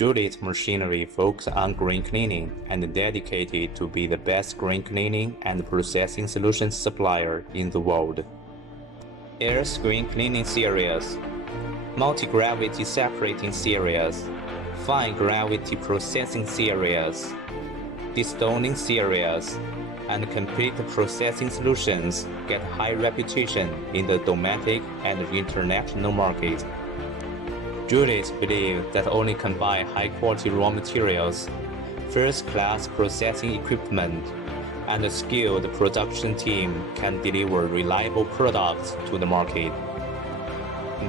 Julite Machinery focuses on grain cleaning and dedicated to be the best grain cleaning and processing solutions supplier in the world. Air screen cleaning series, multi-gravity separating series, fine gravity processing series, de-stoning series, and complete processing solutions get high reputation in the domestic and international market. Julite believes that only combine high-quality raw materials, first-class processing equipment, and a skilled production team can deliver reliable products to the market.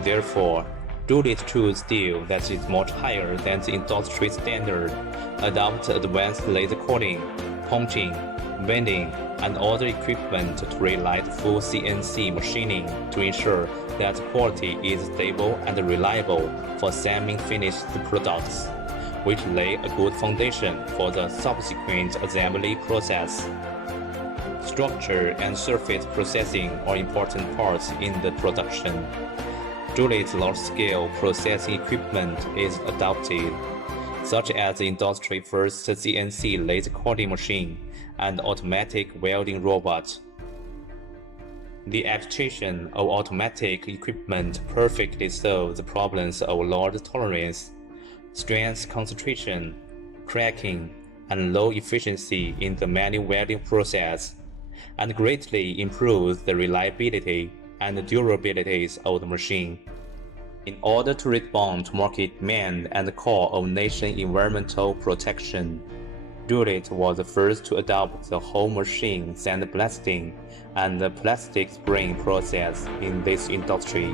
Therefore, Julite choose steel that is much higher than the industry standard, adopt advanced laser cutting, punching, bending, and other equipment to realize full CNC machining to ensure that quality is stable and reliable for semi-finished products, which lay a good foundation for the subsequent assembly process. Structure and surface processing are important parts in the production. Julite's large-scale processing equipment is adopted, such as the industry's first CNC laser cutting machine and automatic welding robot. The application of automatic equipment perfectly solves the problems of load tolerance, strength concentration, cracking, and low efficiency in the manual welding process, and greatly improves the reliability and durability of the machine. In order to respond to market demand and the call of nation environmental protection, Julite was the first to adopt the whole machine sandblasting and the plastic spraying process in this industry,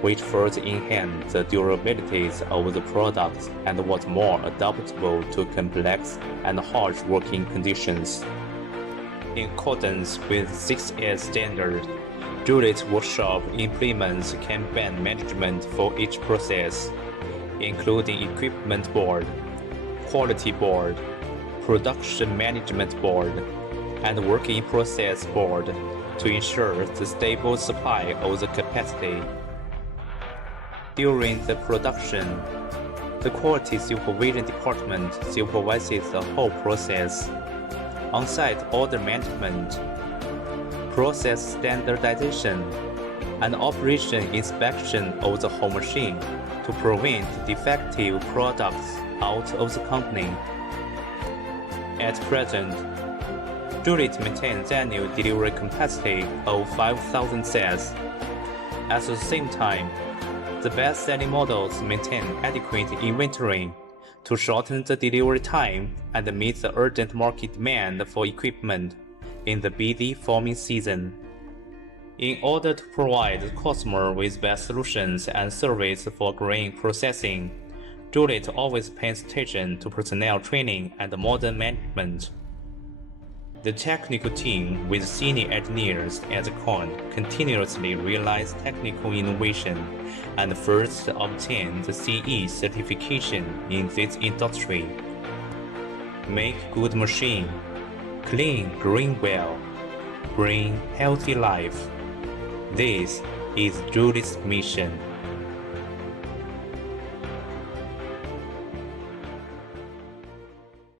which further enhanced the durability of the products and was more adaptable to complex and harsh working conditions. In accordance with 6S standard, Julite workshop implements campaign management for each process, including equipment board, quality board, production management board, and working process board to ensure the stable supply of the capacity. During the production, the quality supervision department supervises the whole process, on-site order management, process standardization, and operation inspection of the whole machine to prevent defective products out of the company. At present, Julite maintains annual delivery capacity of 5,000 sets. At the same time, the best-selling models maintain adequate inventory to shorten the delivery time and meet the urgent market demand for equipment in the busy farming season. In order to provide the customer with best solutions and service for grain processing, Julite always pays attention to personnel training and modern management. The technical team with senior engineers at the core continuously realize technical innovation and first obtain the CE certification in this industry. Make good machine, clean grain well, bring healthy life. This is Julite's mission.